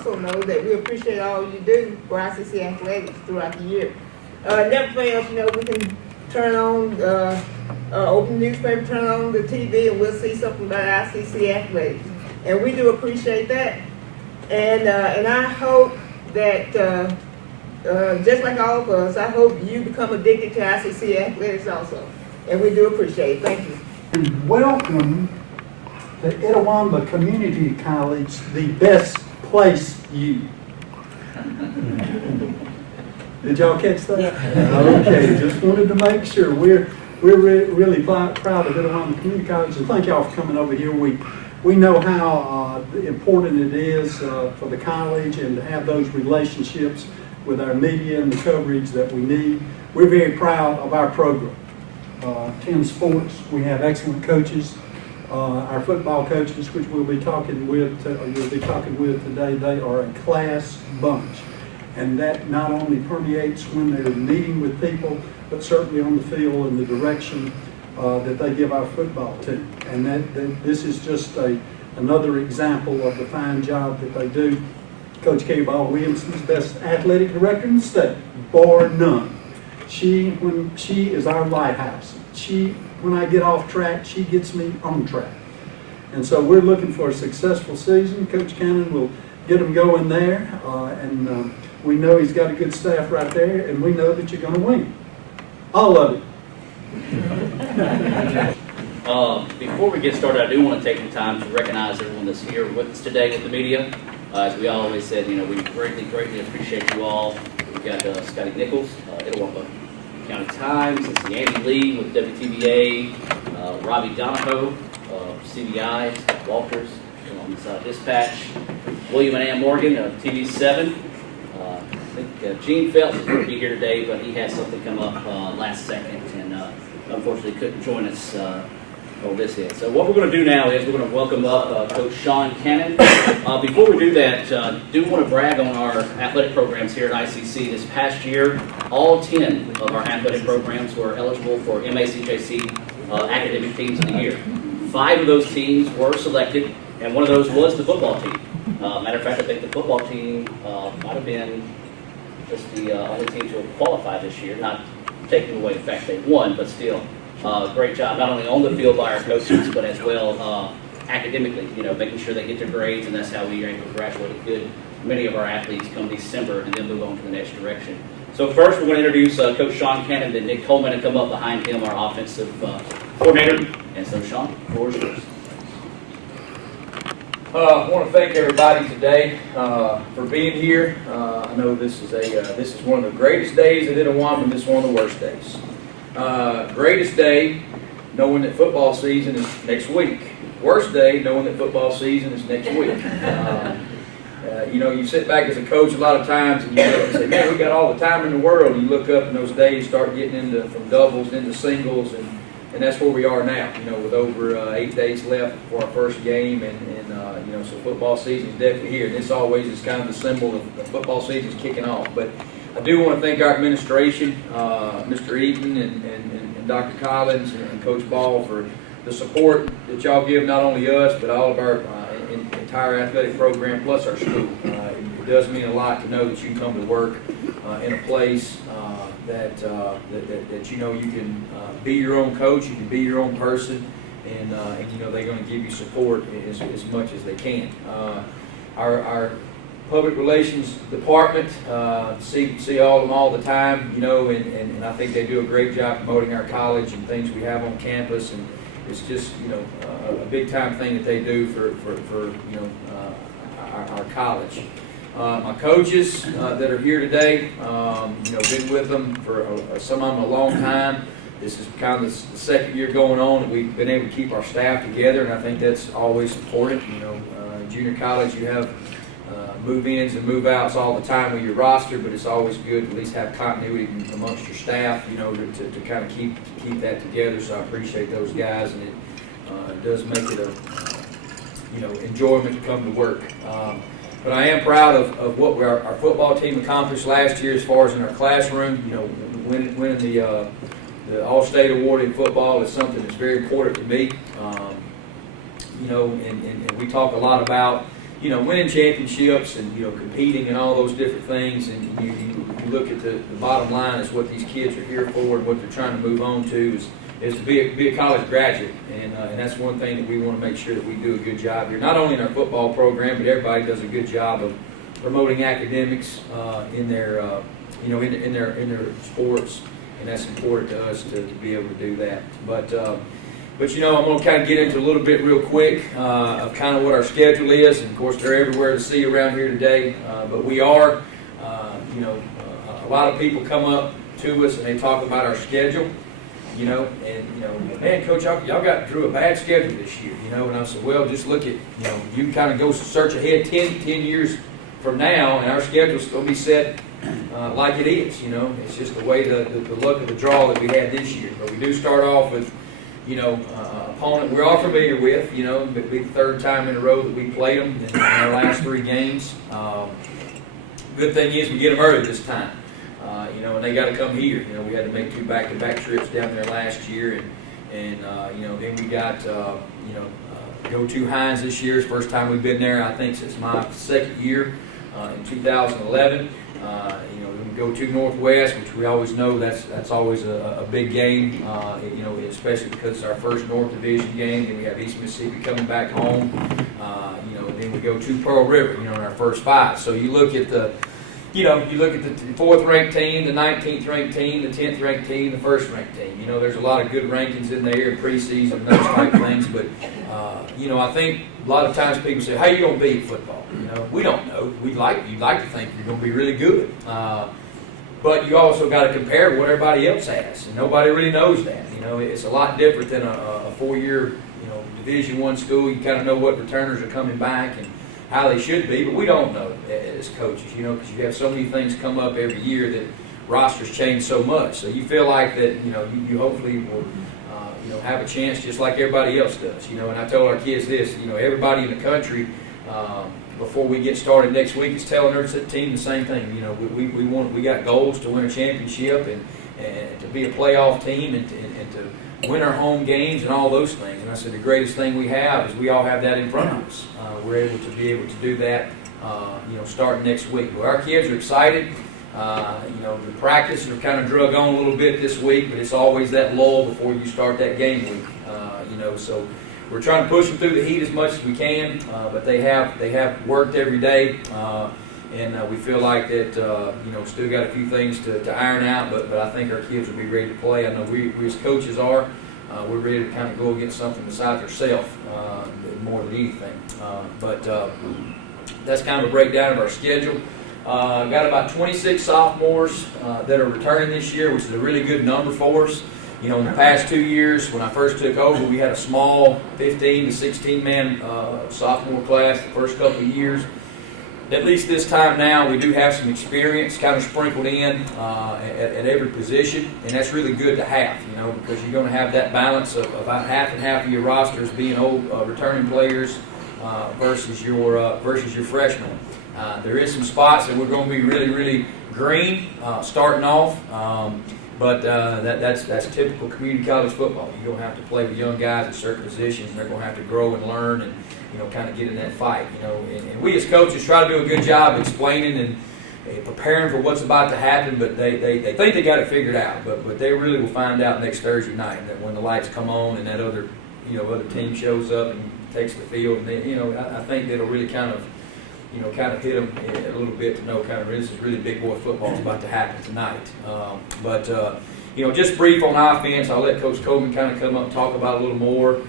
also know that we appreciate all you do for ICC athletics throughout the year. Never fails, we can turn on, open the newspaper, turn on the TV, and we'll see something about ICC athletics. And we do appreciate that. And I hope that, just like all of us, I hope you become addicted to ICC athletics also. And we do appreciate it. Thank you. And welcome to Itawamba Community College, the best place you. Did y'all catch that? Yeah. Okay, just wanted to make sure. We're really proud of Itawamba Community College, and thank y'all for coming over here. We know how important it is for the college and to have those relationships with our media and the coverage that we need. We're very proud of our program. 10 sports, we have excellent coaches. Our football coaches, which we'll be talking with today, they are a class bunch. And that not only permeates when they're meeting with people, but certainly on the field and the direction that they give our football team. And this is just another example of the fine job that they do. Coach Kay Ball Williamson's best athletic director in the state, bar none. She is our lighthouse. When I get off track, she gets me on track. And so we're looking for a successful season. Coach Cannon will get them going there. And we know he's got a good staff right there, and we know that you're going to win. All of it. Before we get started, I do want to take the time to recognize everyone that's here with us today with the media. As we always said, we greatly appreciate you all. We've got Scotty Nichols, Itawamba County Times, it's Andy Lee with WTBA, Robbie Donahoe, CBI, Scott Walters, Dispatch, William and Ann Morgan of TV7. I think Gene Phelps is going to be here today, but he had something come up last second and unfortunately couldn't join us on this end. So what we're going to do now is we're going to welcome up Coach Sean Cannon. Before we do that, do want to brag on our athletic programs here at ICC. This past year, all 10 of our athletic programs were eligible for MACJC Academic Teams of the Year. 5 of those teams were selected, and one of those was the football team. Matter of fact, I think the football team might have been just the only team to have qualified this year, not taking away the fact they won, but still. Great job, not only on the field by our coaches, but as well academically, making sure they get their grades, and that's how we are able to graduate many of our athletes come December and then move on to the next direction. So first, we're going to introduce Coach Sean Cannon, then Nick Coleman, and come up behind him, our offensive coordinator. And so, Sean, the floor is yours. I want to thank everybody today for being here. I know this is one of the greatest days at Itawamba, and this is one of the worst days. Greatest day, knowing that football season is next week. Worst day, knowing that football season is next week. You sit back as a coach a lot of times and you look and say, man, we got all the time in the world. And you look up and those days start getting from doubles into singles, and that's where we are now, with over 8 days left for our first game, and so football season is definitely here. And this always is kind of the symbol of the football season is kicking off. But I do want to thank our administration, Mr. Eaton and Dr. Collins and Coach Ball for the support that y'all give not only us, but all of our entire athletic program plus our school. It does mean a lot to know that you come to work in a place that you can be your own coach, you can be your own person, and they're going to give you support as much as they can. Our public relations department, see all of them all the time, and I think they do a great job promoting our college and things we have on campus, and it's just a big time thing that they do for our college. My coaches that are here today, been with them for some of them a long time. This is kind of the second year going on that we've been able to keep our staff together, and I think that's always important. Junior college, you have move-ins and move-outs all the time with your roster, but it's always good to at least have continuity amongst your staff, to kind of keep that together. So I appreciate those guys, and it does make it a enjoyment to come to work. But I am proud of what our football team accomplished last year as far as in our classroom. Winning the All-State Award in football is something that's very important to me. And we talk a lot about winning championships and, competing and all those different things, and you look at the bottom line is what these kids are here for and what they're trying to move on to is to be a college graduate, and that's one thing that we want to make sure that we do a good job here. Not only in our football program, but everybody does a good job of promoting academics in their in their sports, and that's important to us to be able to do that. But I'm going to kind of get into a little bit real quick of kind of what our schedule is, and of course they're everywhere to see around here today. But we are, a lot of people come up to us and they talk about our schedule. Man, Coach, y'all got through a bad schedule this year, and I said, well, just look at, you can kind of go search ahead 10 years from now, and our schedule's going to be set like it is, It's just the way the luck of the draw that we had this year. But we do start off with, opponent we're all familiar with, it'll be the third time in a row that we played them in our last 3 games. Good thing is we get them early this time. And they got to come here. We had to make 2 back-to-back trips down there last year, and then we got go to Hines this year. It's the first time we've been there, I think, since my 2nd year in 2011. We go to Northwest, which we always know that's always a big game. Especially because it's our first North Division game. Then we have East Mississippi coming back home. Then we go to Pearl River. In our first 5. So you look at the. You look at the 4th ranked team, the 19th ranked team, the 10th ranked team, the 1st ranked team. There's a lot of good rankings in there, preseason, and those type things. But, I think a lot of times people say, how are you going to be at football? We don't know. You'd like to think you're going to be really good. But you also got to compare to what everybody else has. And nobody really knows that. It's a lot different than a 4-year, Division I school. You kind of know what returners are coming back and how they should be, but we don't know as coaches, because you have so many things come up every year that rosters change so much. So you feel like that, you hopefully will, have a chance just like everybody else does. And I told our kids this, everybody in the country, before we get started next week, is telling their team the same thing. We got goals to win a championship and to be a playoff team and to win our home games and all those things. And I said the greatest thing we have is we all have that in front of us. We're able to do that, starting next week. Well, our kids are excited. The practice are kind of drug on a little bit this week, but it's always that lull before you start that game week. So we're trying to push them through the heat as much as we can, but they have worked every day, and we feel like that still got a few things to iron out, but I think our kids will be ready to play. I know we as coaches are. We're ready to kind of go against something besides ourselves more than anything. But that's kind of a breakdown of our schedule. Got about 26 sophomores that are returning this year, which is a really good number for us. In the past 2 years, when I first took over, we had a small 15 to 16 man sophomore class the first couple of years. At least this time now, we do have some experience kind of sprinkled in at every position, and that's really good to have, because you're going to have that balance of about half and half of your rosters being old returning players versus your freshmen. There is some spots that we're going to be really, really green starting off, but that's typical community college football. You're going to have to play with young guys at certain positions, and they're going to have to grow and learn and kind of get in that fight, and we as coaches try to do a good job explaining and preparing for what's about to happen, but they think they got it figured out, but they really will find out next Thursday night that when the lights come on and that other team shows up and takes the field, and they, I think that'll really kind of hit them a little bit to know kind of this is really big boy football is about to happen tonight. But just brief on offense, I'll let Coach Coleman kind of come up and talk about a little more.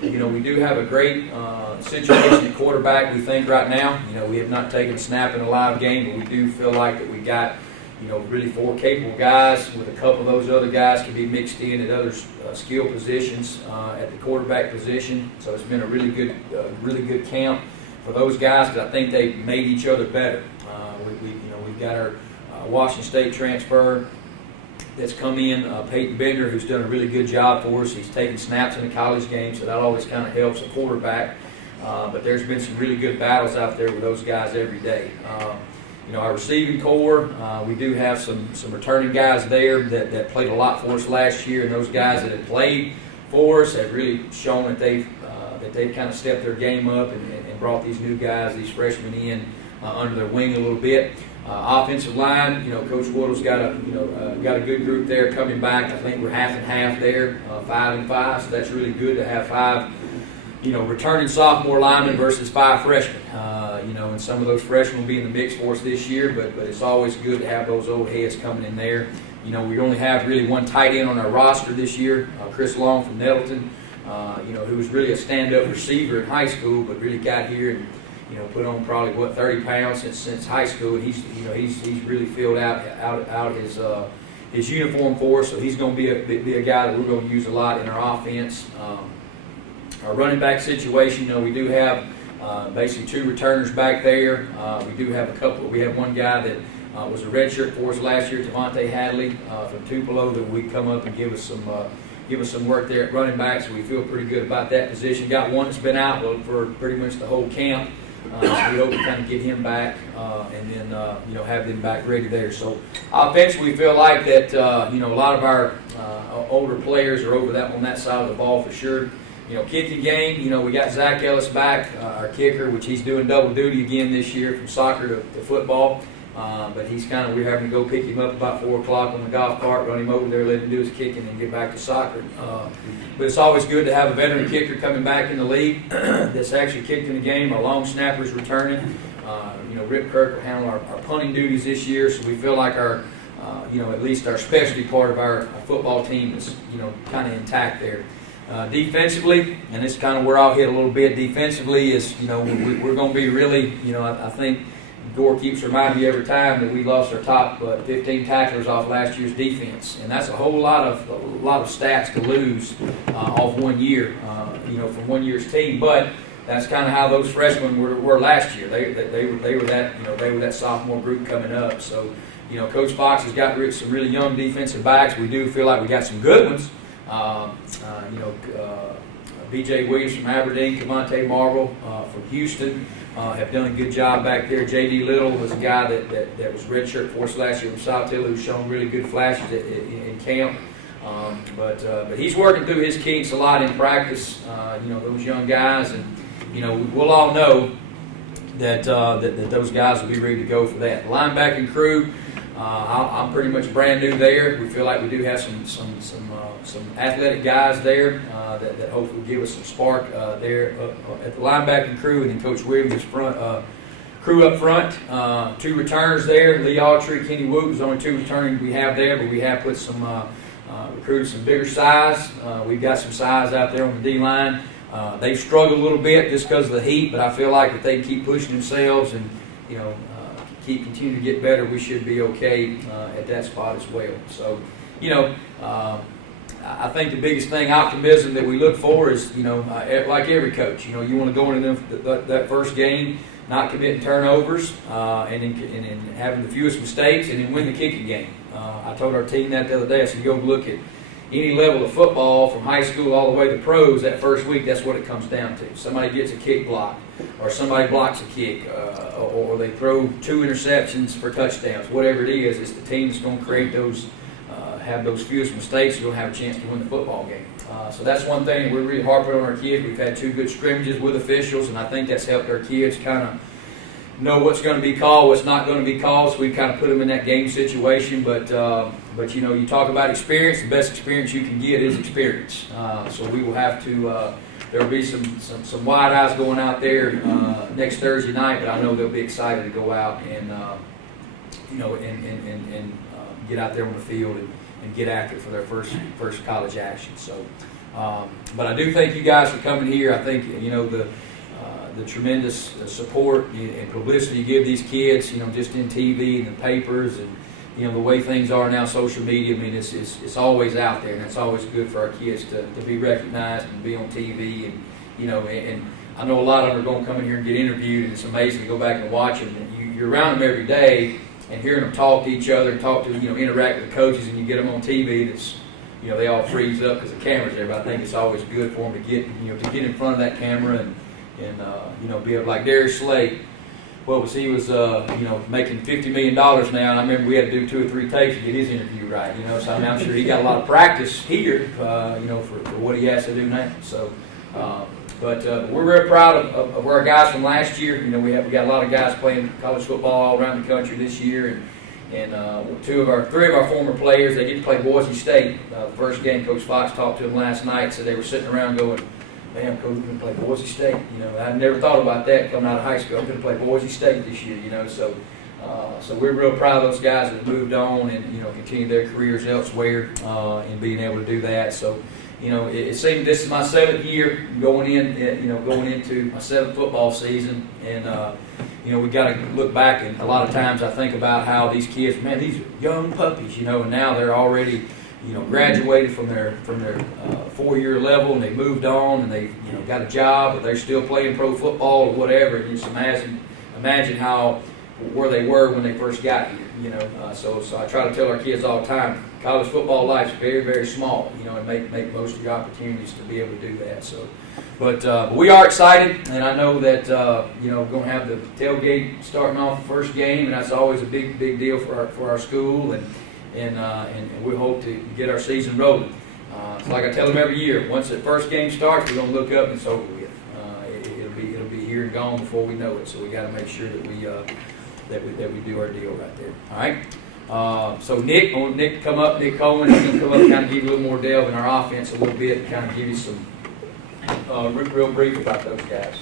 We do have a great situation at quarterback, we think, right now. We have not taken a snap in a live game, but we do feel like that we got, really 4 capable guys, with a couple of those other guys can be mixed in at other skill positions at the quarterback position. So it's been a really good camp for those guys, because I think they made each other better. We've got our Washington State transfer that's come in, Peyton Bender, who's done a really good job for us. He's taken snaps in the college game, so that always kind of helps a quarterback. But there's been some really good battles out there with those guys every day. Our receiving core, we do have some returning guys there that played a lot for us last year, and those guys that have played for us have really shown that they've kind of stepped their game up and brought these new guys, these freshmen in under their wing a little bit. Offensive line, Coach Woodle's got a good group there coming back. I think we're half and half there, 5 and 5. So that's really good to have 5, returning sophomore linemen versus 5 freshmen. And some of those freshmen will be in the mix for us this year, but it's always good to have those old heads coming in there. We only have really one tight end on our roster this year, Chris Long from Nettleton. Who was really a stand-up receiver in high school, but really got here and put on probably 30 pounds since high school. And he's really filled out his uniform for us. So he's going to be a guy that we're going to use a lot in our offense. Our running back situation, we do have basically 2 returners back there. We do have a couple. We have one guy that was a redshirt for us last year, Devontae Hadley from Tupelo, that we come up and give us some work there at running back, so we feel pretty good about that position. Got one that's been out for pretty much the whole camp, so we hope to kind of get him back and then have them back ready there. So offensively, we feel like that a lot of our older players are over on that side of the ball for sure. Kicking game, we got Zach Ellis back, our kicker, which he's doing double duty again this year from soccer to football. But we're having to go pick him up about 4 o'clock on the golf cart, run him over there, let him do his kicking, and get back to soccer. But it's always good to have a veteran kicker coming back in the league that's actually kicked in the game. Our long snappers returning. Rip Kirk will handle our punting duties this year, so we feel like our, at least our specialty part of our football team is, kind of intact there. Defensively, and this is kind of where I'll hit a little bit. Defensively is, we're going to be really, I think Gore keeps reminding me every time that we lost our top 15 tacklers off last year's defense, and that's a whole lot of stats to lose off 1 year, from 1 year's team. But that's kind of how those freshmen were last year. They were that sophomore group coming up. So, Coach Fox has got some really young defensive backs. We do feel like we got some good ones. B.J. Williams from Aberdeen, Cavante Marble from Houston have done a good job back there. J.D. Little was a guy that was redshirt for us last year from South Hill, who's shown really good flashes in camp. But he's working through his kinks a lot in practice. Those young guys, and we'll all know that those guys will be ready to go for that. The linebacking crew, I'm pretty much brand new there. We feel like we do have some athletic guys there that hopefully will give us some spark there at the linebacking crew, and then Coach Williams' crew up front. 2 returners there. Lee Autry, Kenny Woot is only 2 returning we have there, but we have put recruited some bigger size. We've got some size out there on the D-line. They've struggled a little bit just because of the heat, but I feel like if they keep pushing themselves and continue to get better, we should be okay at that spot as well. So, I think the biggest thing, optimism that we look for is, like every coach, you want to go into that first game, not committing turnovers, and then having the fewest mistakes, and then win the kicking game. I told our team that the other day. I said, go look at any level of football from high school all the way to pros. That first week, that's what it comes down to. Somebody gets a kick block, or somebody blocks a kick, or they throw 2 interceptions for touchdowns. Whatever it is, it's the team that's going to create those, have those fewest mistakes. You're going to have a chance to win the football game. So that's one thing we're really harping on our kids. We've had 2 good scrimmages with officials, and I think that's helped our kids kind of know what's going to be called, what's not going to be called. So we kind of put them in that game situation. But you talk about experience. The best experience you can get is experience. So we will have to. There will be some wide eyes going out there next Thursday night, but I know they'll be excited to go out and get out there on the field and get after it for their first college action. So, but I do thank you guys for coming here. I think the tremendous support and publicity you give these kids, just in TV and the papers, and the way things are now, social media. I mean, it's always out there, and it's always good for our kids to be recognized and be on TV, and I know a lot of them are going to come in here and get interviewed, and it's amazing to go back and watch them. And you're around them every day, and hearing them talk to each other and interact with the coaches, and you get them on TV. That's they all freeze up because the camera's there. But I think it's always good for them to get in front of that camera and be able, like Darius Slade. He was making $50 million now, and I remember we had to do 2 or 3 takes to get his interview right. So I mean, I'm sure he got a lot of practice here, for what he has to do now. So But we're real proud of our guys from last year. You know, we got a lot of guys playing college football all around the country this year, and three of our former players, they get to play Boise State. The first game, Coach Fox talked to them last night, so they were sitting around going, "Man, Coach, we're going to play Boise State." You know, I never thought about that coming out of high school. I'm going to play Boise State this year. You know, so we're real proud of those guys that have moved on and continue their careers elsewhere and being able to do that. So. You know, it seemed this is my 7th year going into my 7th football season, and we got to look back, and a lot of times I think about how these kids, man, these are young puppies, and now they're already, graduated from their 4-year level, and they moved on, and they, got a job, or they're still playing pro football or whatever. And just imagine how where they were when they first got here, So I try to tell our kids all the time, college football life's very, very small, and make most of your opportunities to be able to do that. So, but we are excited, and I know that we're going to have the tailgate starting off the first game, and that's always a big deal for our school, and we hope to get our season rolling. It's like I tell them every year, once the first game starts, we're going to look up and it's over with. It'll be here and gone before we know it. So we got to make sure that we do our deal right there. All right. So Nick, I want Nick to come up. Nick Coleman is going to come up and kind of give you a little more delve in our offense a little bit, and kind of give you some real brief about those guys.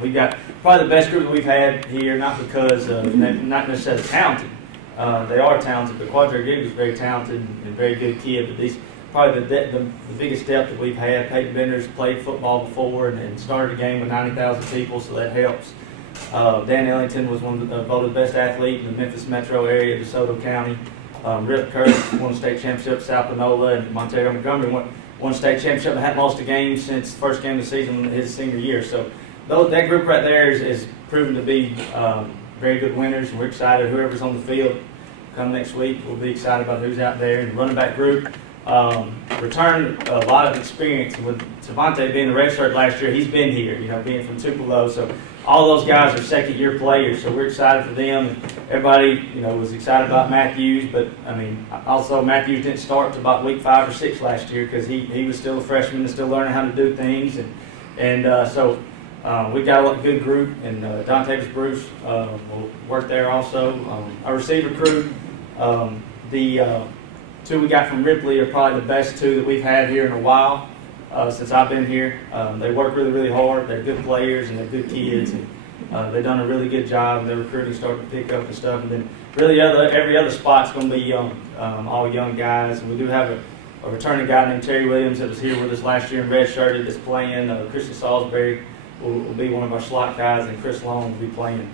We've got probably the best group that we've had here, not because they're not necessarily talented. They are talented, but Quadre Gibb is very talented and very good kid. But these probably the biggest depth that we've had. Peyton Bender's played football before and started a game with 90,000 people, so that helps. Dan Ellington was voted best athlete in the Memphis metro area, DeSoto County. Rip Curtis won a state championship at South Panola, and Montero Montgomery won a state championship and hadn't lost a game since the first game of the season his senior year. So that group right there is proven to be very good winners, and we're excited. Whoever's on the field come next week, we'll be excited about who's out there. And the running back group returned a lot of experience. With Savante being a redshirt last year, he's been here, being from Tupelo. So all those guys are second-year players, so we're excited for them. And everybody, was excited about Matthews, but also Matthews didn't start to about week 5 or 6 last year because he was still a freshman and still learning how to do things. So we got a good group, and Dante Bruce will work there also. Our receiver crew, the 2 we got from Ripley are probably the best 2 that we've had here in a while. Since I've been here. They work really, really hard. They're good players and they're good kids, and they've done a really good job. Their recruiting starting to pick up and stuff. And then really every other spot's going to be young, all young guys. And we do have a returning guy named Terry Williams that was here with us last year in redshirted that's playing. Christian Salisbury will be one of our slot guys, and Chris Long will be playing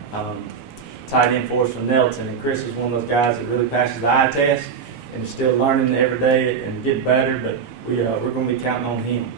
tight end for us from Nelson. And Chris is one of those guys that really passes the eye test and is still learning every day and getting better, but we're going to be counting on him.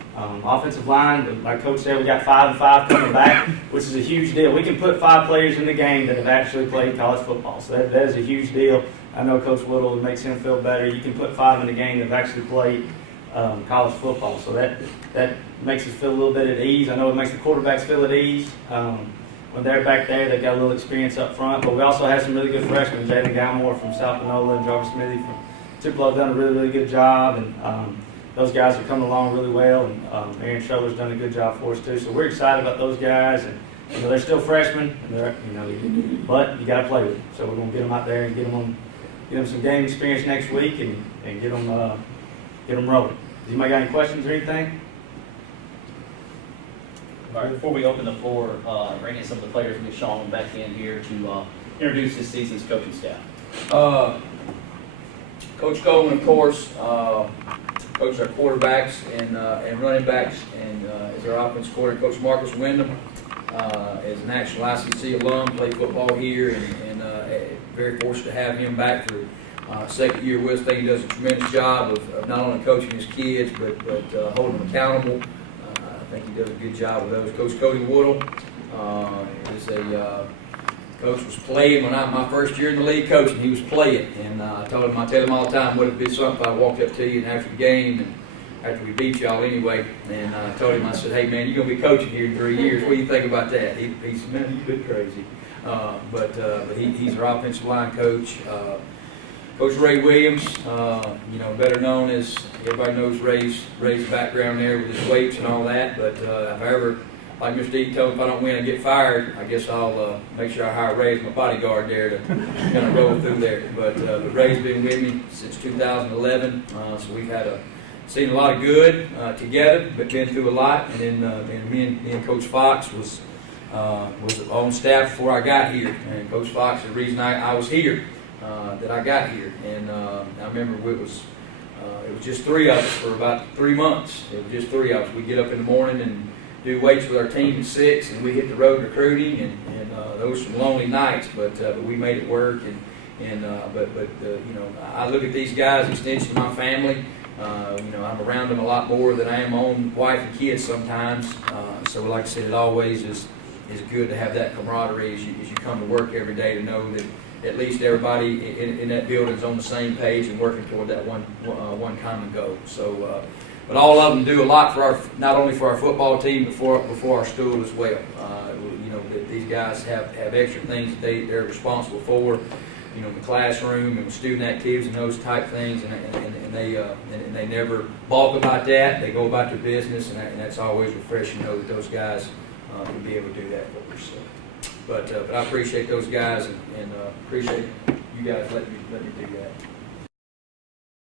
Offensive line, like Coach said, we got 5 and 5 coming back, which is a huge deal. We can put 5 players in the game that have actually played college football, so that is a huge deal. I know Coach Whittle, it makes him feel better. You can put 5 in the game that have actually played college football, so that makes us feel a little bit at ease. I know it makes the quarterbacks feel at ease. When they're back there, they've got a little experience up front, but we also have some really good freshmen. Jalen Galmore from South Panola and Jarvis Smithy from Tupelo have done a really, really good job, and those guys are coming along really well, and Aaron Schuller's done a good job for us too. So we're excited about those guys, and they're still freshmen, and but you got to play with them. So we're going to get them out there and get them some game experience next week, and get them rolling. Does anybody got any questions or anything? All right, before we open the floor, bring in some of the players, we'll get Sean back in here to introduce this season's coaching staff. Coach Coleman, of course, coaches our quarterbacks and running backs, and is our offense coordinator. Coach Marcus Wyndham is an actual ICC alum, played football here, and very fortunate to have him back for second year with us. I think he does a tremendous job of not only coaching his kids, but holding them accountable. I think he does a good job with those. Coach Cody Woodle is a coach was playing when my first year in the league coaching. He was playing, and I tell him all the time, would it be something if I walked up to you and after the game, and after we beat y'all anyway, and I told him, I said, hey man, you're going to be coaching here in 3 years. What do you think about that? He said, man, you're a bit crazy. But he's our offensive line coach. Coach Ray Williams, better known as, everybody knows Ray's background there with his weights and all that, but if I ever like Mr. Eaton told, if I don't win, I get fired. I guess I'll make sure I hire Ray as my bodyguard there to kind of roll through there. But Ray's been with me since 2011, so we've seen a lot of good together, but been through a lot. And then me and Coach Fox was on staff before I got here, and Coach Fox is the reason I was here, that I got here. And I remember it was just 3 of us for about 3 months. It was just 3 of us. We get up in the morning and do weights with our team at 6, and we hit the road recruiting, and those were some lonely nights, but we made it work. I look at these guys, extension of my family. I'm around them a lot more than I am my own wife and kids sometimes. So like I said, it always is good to have that camaraderie as you come to work every day, to know that at least everybody in that building is on the same page and working toward that one common goal. So, but all of them do a lot for not only for our football team, but for our school as well. These guys have extra things that they're responsible for, in the classroom and with student activities and those type things, and they never balk about that. They go about their business, and that's always refreshing to know that those guys can be able to do that for us. So, but I appreciate those guys and appreciate you guys letting me do that.